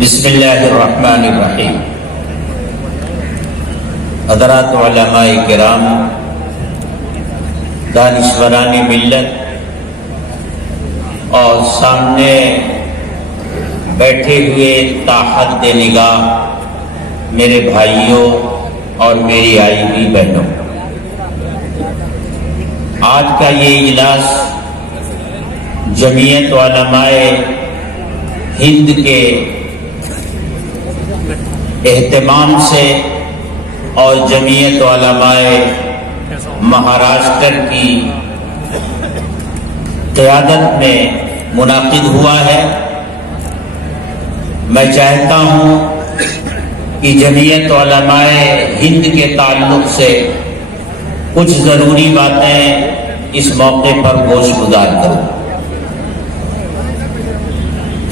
بسم اللہ الرحمن الرحیم۔ حضرات علماء کرام، دانشوران ملت اور سامنے بیٹھے ہوئے تاحد نگاہ میرے بھائیوں اور میری آئی ہوئی بہنوں، آج کا یہ اجلاس جمعیت علماء ہند کے اہتمام سے اور جمعیت علماء مہاراشٹر کی قیادت میں منعقد ہوا ہے۔ میں چاہتا ہوں کہ جمعیت علماء ہند کے تعلق سے کچھ ضروری باتیں اس موقع پر گوش گزار کروں۔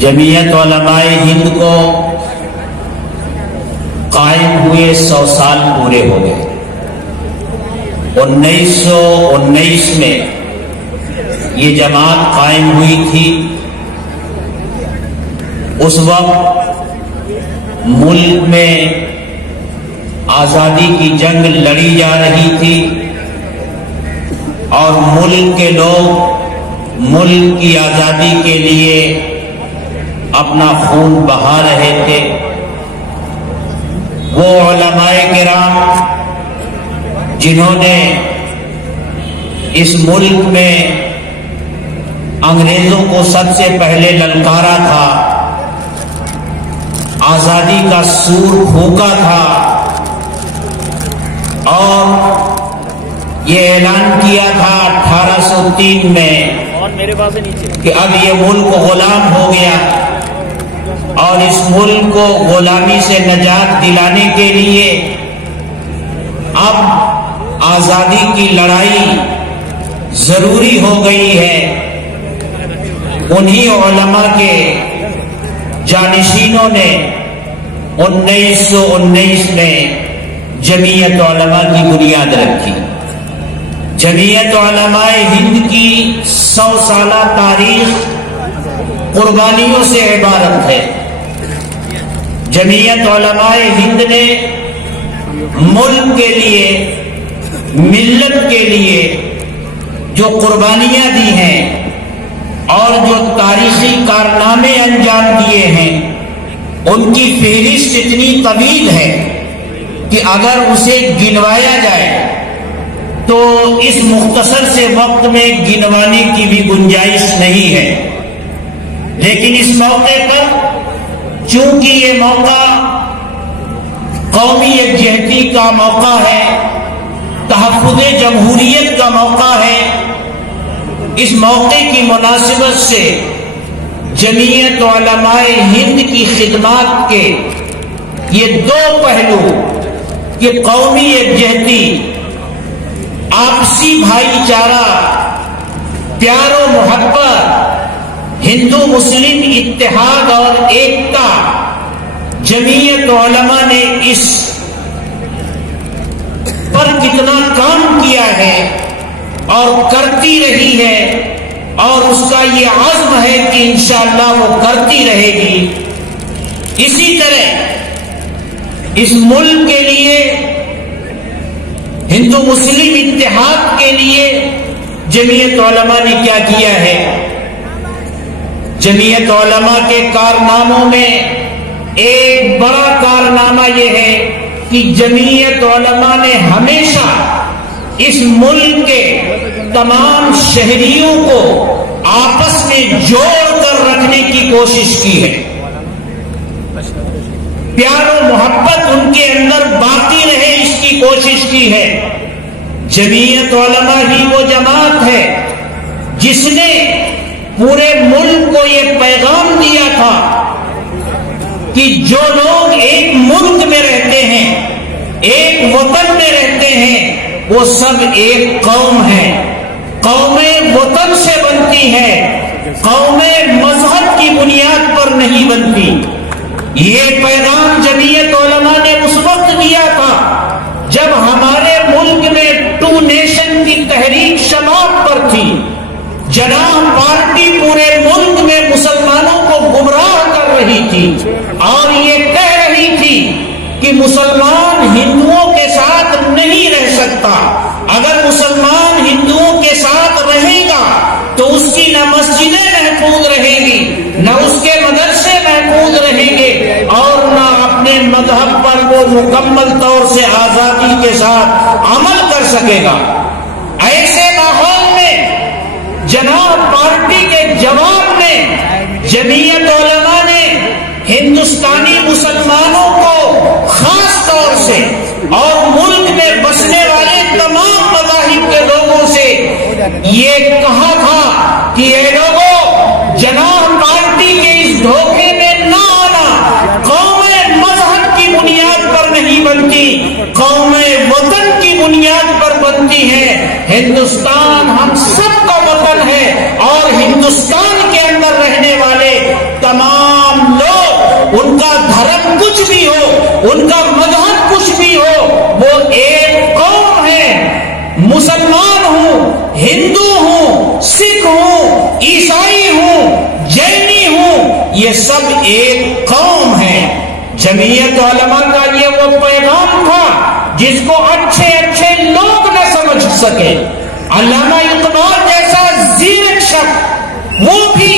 جمعیت علماء ہند کو قائم ہوئے 100 سال پورے ہو گئے۔ 1919 میں یہ جماعت قائم ہوئی تھی۔ اس وقت ملک میں آزادی کی جنگ لڑی جا رہی تھی اور ملک کے لوگ ملک کی آزادی کے لیے اپنا خون بہا رہے تھے۔ وہ علماء کرام جنہوں نے اس ملک میں انگریزوں کو سب سے پہلے للکارا تھا، آزادی کا سور پھونکا تھا اور یہ اعلان کیا تھا 1803 میں کہ اب یہ ملک غلام ہو گیا اور اس ملک کو غلامی سے نجات دلانے کے لیے اب آزادی کی لڑائی ضروری ہو گئی ہے۔ انہی علماء کے جانشینوں نے 1919 میں جمعیت علماء کی بنیاد رکھی۔ جمعیت علماء ہند کی 100 سالہ تاریخ قربانیوں سے عبارت ہے۔ جمعیت علماء ہند نے ملک کے لیے، ملت کے لیے جو قربانیاں دی ہیں اور جو تاریخی کارنامے انجام دیے ہیں، ان کی فہرست اتنی طویل ہے کہ اگر اسے گنوایا جائے تو اس مختصر سے وقت میں گنوانے کی بھی گنجائش نہیں ہے۔ لیکن اس موقع پر چونکہ یہ موقع قومی یکجہتی کا موقع ہے، تحفظ جمہوریت کا موقع ہے، اس موقع کی مناسبت سے جمعیت علماء ہند کی خدمات کے یہ دو پہلو کہ قومی یکجہتی، آپسی بھائی چارہ، پیار و محبت، ہندو مسلم اتحاد اور ایکتا، جمعیت علماء نے اس پر کتنا کام کیا ہے اور کرتی رہی ہے اور اس کا یہ عزم ہے کہ انشاءاللہ وہ کرتی رہے گی۔ اسی طرح اس ملک کے لیے، ہندو مسلم اتحاد کے لیے جمعیت علماء نے کیا کیا ہے؟ جمعیت علماء کے کارناموں میں ایک بڑا کارنامہ یہ ہے کہ جمعیت علماء نے ہمیشہ اس ملک کے تمام شہریوں کو آپس میں جوڑ کر رکھنے کی کوشش کی ہے۔ پیار و محبت ان کے اندر باقی رہے، اس کی کوشش کی ہے۔ جمعیت علماء ہی وہ جماعت ہے جس نے پورے ملک کو یہ پیغام دیا تھا کہ جو لوگ ایک ملک میں رہتے ہیں، ایک وطن میں رہتے ہیں، وہ سب ایک قوم ہے۔ قومیں وطن سے بنتی ہیں، قومیں مذہب کی بنیاد پر نہیں بنتی۔ یہ پیغام جمعیت علماء نے اس وقت دیا تھا جب ہمارے ملک میں 2 نیشن کی تحریک شمال پر تھی۔ جناح پارٹی پورے ملک میں مسلمانوں کو گمراہ کر رہی تھی۔ تھی اور یہ کہہ رہی تھی کہ مسلمان ہندوؤں کے ساتھ نہیں رہ سکتا. اگر مسلمان ہندوؤں کے ساتھ رہے گا تو اس کی نہ مسجدیں محفوظ رہیں گی، نہ اس کے مدرسے محفوظ رہیں گے، اور نہ اپنے مذہب پر وہ مکمل طور سے آزادی کے ساتھ عمل کر سکے گا. ایسے ماحول میں جناح پارٹی کے جواب میں جمعیت علماء نے ہندوستانی مسلمانوں کو خاص طور سے اور ملک میں بسنے والے تمام مذاہب کے لوگوں سے یہ کہا تھا کہ اے لوگوں، جناح پارٹی کے اس دھوکے میں نہ آنا. قومیں مذہب کی بنیاد پر نہیں بنتی، قومیں وطن کی بنیاد پر بنتی ہے. ہندوستان ہم سب کا وطن ہے اور ہندوستان کے اندر رہنے والے تمام لوگ، ان کا دھرم کچھ بھی ہو، ان کا مذہب کچھ بھی ہو، وہ ایک قوم ہے. مسلمان ہوں، ہندو ہوں، سکھ ہوں، عیسائی ہوں، جینی ہوں، یہ سب ایک قوم ہے. جمعیت علماء کا یہ وہ پیغام تھا جس کو اچھے اچھے لوگ نہ سمجھ سکے. علامہ اقبال جیسا زیرک شخص وہ بھی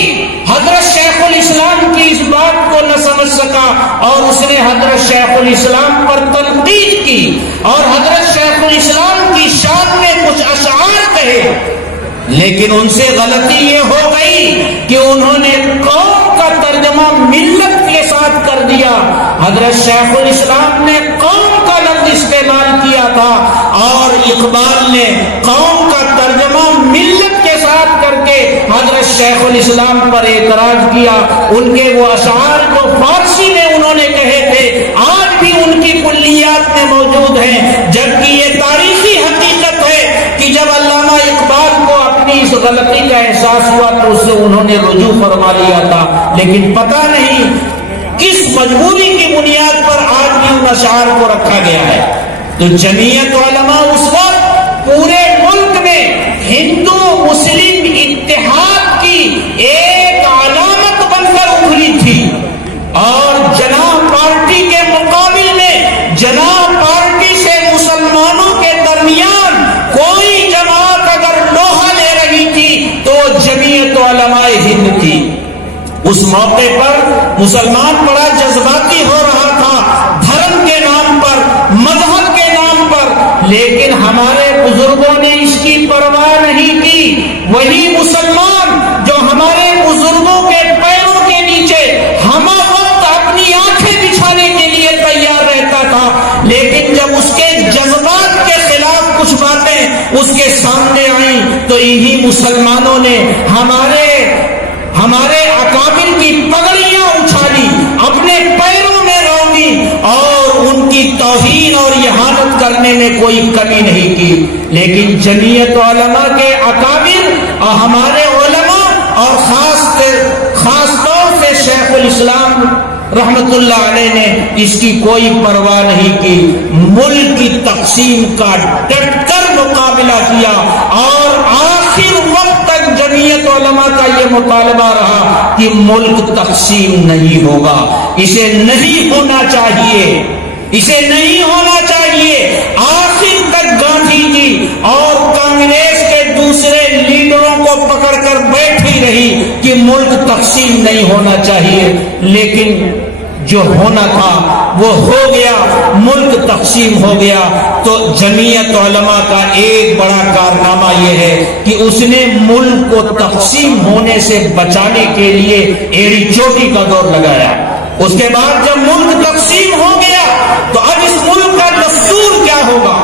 حضرت شیخ الاسلام کی اس بات کو نہ سمجھ سکا اور اس نے حضرت شیخ الاسلام پر تنقید کی اور حضرت شیخ الاسلام کی شان میں کچھ اشعار کہے. لیکن ان سے غلطی یہ ہو گئی کہ انہوں نے قوم کا ترجمہ ملت کے ساتھ کر دیا. حضرت شیخ الاسلام نے قوم کا لفظ استعمال کیا تھا اور اقبال نے قوم کا ترجمہ ملت کے ساتھ کر کے حضرت شیخ الاسلام پر اعتراض کیا. ان کے وہ اشعار جو فارسی میں انہوں نے کہے تھے آج بھی ان کی کلیات میں موجود ہیں، جبکہ یہ تاریخی حقیقت ہے کہ جب علامہ اقبال کو اپنی اس غلطی کا احساس ہوا تو اس سے انہوں نے رجوع فرما لیا تھا. لیکن پتہ نہیں کس مجبوری کی بنیاد پر آج بھی ان اشعار کو رکھا گیا ہے. تو جمعیت علماء اس وقت پورے ملک میں ہندو مسلم اتحاد کی ایک علامت بن کر ابھری تھی اور جناح پارٹی کے مقابل میں جناح پارٹی سے مسلمانوں کے درمیان کوئی جماعت اگر لوہا لے رہی تھی تو جمعیت علماء ہند تھی. اس موقع پر مسلمان بڑا جذباتی ہو رہا تھا دھرم کے نام پر، مذہب کے نام پر، لیکن ہمارے بزرگوں نے اس کی پرواہ نہیں کی. وہی مسلمان جو ہمارے بزرگوں کے پیروں کے نیچے ہمہ وقت اپنی آنکھیں بچھانے کے لیے تیار رہتا تھا، لیکن جب اس کے جذبات کے خلاف کچھ باتیں اس کے سامنے آئیں تو انہی مسلمانوں نے ہمارے اکابر کی پگڑیاں اچھالی، اپنے پیروں میں رونگی اور ان کی توہین اور اہانت کرنے میں کوئی کمی نہیں کی. لیکن جمعیت علماء کے اکابر اور ہمارے علماء اور خاص طور سے شیخ الاسلام رحمت اللہ علیہ نے اس کی کوئی پرواہ نہیں کی. ملک کی تقسیم کا ڈٹ کر مقابلہ کیا اور آخر وقت تک جمعیت علماء کا یہ مطالبہ رہا کہ ملک تقسیم نہیں ہوگا، اسے نہیں ہونا چاہیے، اسے نہیں ہونا چاہیے. آخر تک گاندھی جی اور کانگریس کے دوسرے لیڈروں کو پکڑ کر بیٹھی رہی کہ ملک تقسیم نہیں ہونا چاہیے، لیکن جو ہونا تھا وہ ہو گیا، ملک تقسیم ہو گیا. تو جمعیت علماء کا ایک بڑا کارنامہ یہ ہے کہ اس نے ملک کو تقسیم ہونے سے بچانے کے لیے ایڑی چوٹی کا دور لگایا. اس کے بعد جب ملک تقسیم ہو گیا تو اب اس ملک کا دستور کیا ہوگا،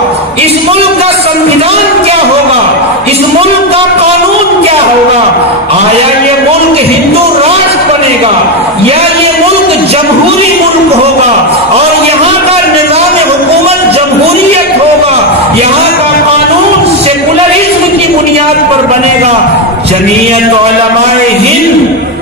اس ملک کا سنویدھان کیا ہوگا، اس ملک کا قانون کیا ہوگا. آیا یہ ملک ہندو راج بنے گا یا یہ ملک جمہوری ملک ہوگا اور یہاں کا نظام حکومت جمہوریت ہوگا، یہاں کا قانون سیکولرزم کی بنیاد پر بنے گا. جمعیت علماء ہند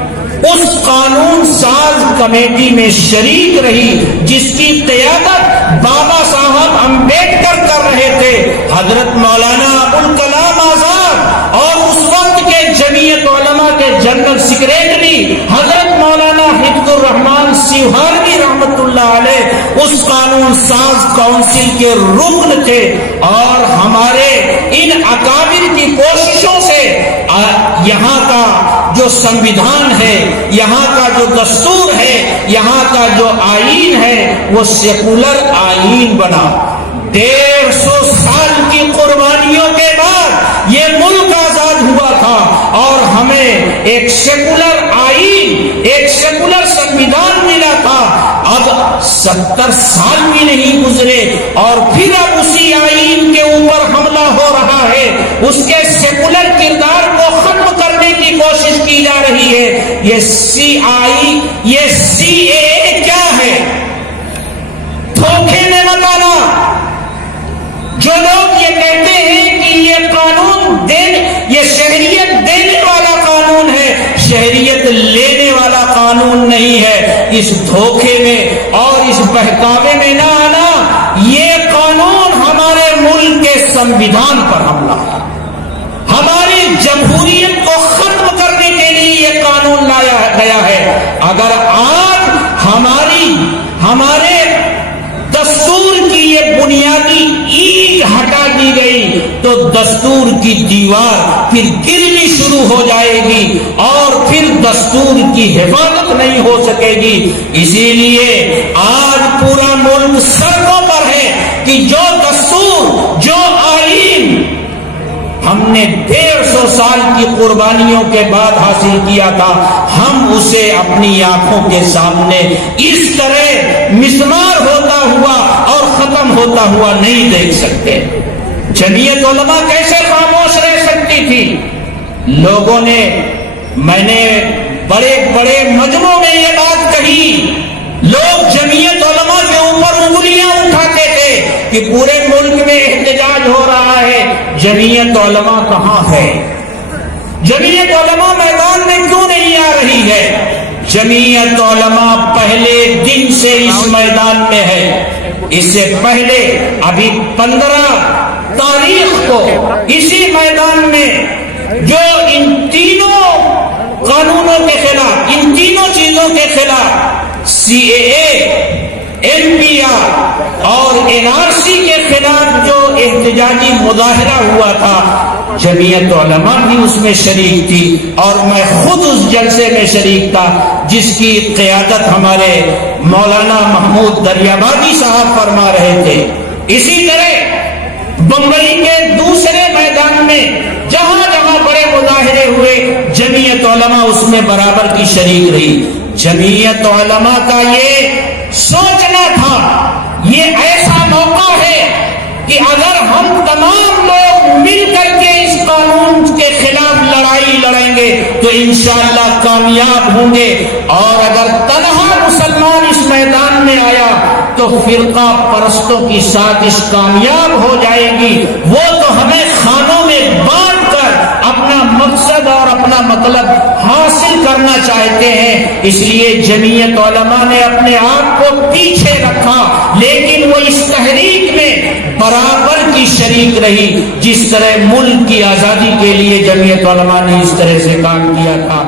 اس قانون ساز کمیٹی میں شریک رہی جس کی قیادت بابا صاحب امبیڈکر کر رہے تھے. حضرت مولانا ابوالکلام آزاد اور اس وقت کے جمعیت علماء کے جنرل سیکریٹری حضرت مولانا حفظ الرحمان سیوہاروی رحمت اللہ علیہ اس قانون ساز کونسل کے رکن تھے، اور ہمارے ان اکابر کی کوششوں سے یہاں کا جو سنویدھان ہے، یہاں کا جو دستور ہے، یہاں کا جو آئین ہے وہ سیکولر آئین بنا۔ 150 سال کی قربانیوں کے بعد یہ ملک آزاد ہوا تھا، اور ہمیں ایک سیکولر آئین، ایک سیکولر سنویدھان ملا تھا۔ اب 70 سال بھی نہیں گزرے اور پھر اب اسی آئین کے اوپر حملہ ہو رہا ہے، اس کے سیکولر کردار کو ختم کرنے کی کوشش کی جا رہی ہے۔ یہ CAA کیا ہے؟ دھوکے میں مت آنا۔ جو لوگ یہ کہتے ہیں کہ یہ قانون یہ شہریت دینے والا قانون ہے، شہریت لینے والا قانون نہیں ہے، اس دھوکے میں اور اس بہکاوے میں نہ آنا۔ یہ قانون ہمارے ملک کے سنویدھان پر حملہ ہے، ہماری جمہوریت کو ختم کرنے کے لیے یہ قانون لایا گیا ہے۔ اگر آج ہمارے دستور کی یہ بنیادی اینٹ ہٹا دی گئی تو دستور کی دیوار پھر گرنی شروع ہو جائے گی اور پھر دستور کی حفاظت نہیں ہو سکے گی۔ اسی لیے آج پورا ملک سڑکوں پر ہے کہ جو دستور، جو آئین ہم نے 150 سال کی قربانیوں کے بعد حاصل کیا تھا، ہم اسے اپنی آنکھوں کے سامنے اس طرح مسمار ہوتا ہوا اور ختم ہوتا ہوا نہیں دیکھ سکتے۔ جمعیت علماء کیسے خاموش رہ سکتی تھی؟ لوگوں نے، میں نے بڑے بڑے مجمعوں میں یہ بات کہی، لوگ جمعیت علماء کے اوپر انگلیاں اٹھاتے تھے کہ پورے ملک میں احتجاج ہو رہا ہے، جمعیت علماء کہاں ہے؟ جمعیت علماء میدان میں کیوں نہیں آ رہی ہے؟ جمعیت علماء پہلے دن سے اس میدان میں ہے۔ اس سے پہلے ابھی 15 تاریخ کو اسی میدان میں جو ان تینوں قانونوں کے خلاف، ان تینوں چیزوں کے خلاف، CAA، NPR اور NRC کے خلاف جو احتجاجی مظاہرہ ہوا تھا، جمعیت علماء بھی اس میں شریک تھی، اور میں خود اس جلسے میں شریک تھا جس کی قیادت ہمارے مولانا محمود دریابادی صاحب فرما رہے تھے۔ اسی طرح بمبئی کے دوسرے میدان میں جہاں جہاں بڑے مظاہرے ہوئے، جمعیت علماء اس میں برابر کی شریک رہی۔ جمعیت علماء کا یہ سوچنا تھا، یہ ایسا موقع ہے کہ اگر ہم تمام لوگ مل کر کے اس قانون کے خلاف لڑائی لڑیں گے تو انشاءاللہ کامیاب ہوں گے، اور اگر تنہا مسلمان اس میدان میں آیا تو فرقہ پرستوں کی سازش کامیاب ہو جائے گی۔ وہ تو ہمیں خانوں میں بانٹ کر اپنا مقصد اور اپنا مطلب حاصل کرنا چاہتے ہیں۔ اس لیے جمعیت علماء نے اپنے آپ کو پیچھے رکھا، لیکن وہ اس تحریک میں برابر کی شریک رہی، جس طرح ملک کی آزادی کے لیے جمعیت علماء نے اس طرح سے کام کیا تھا۔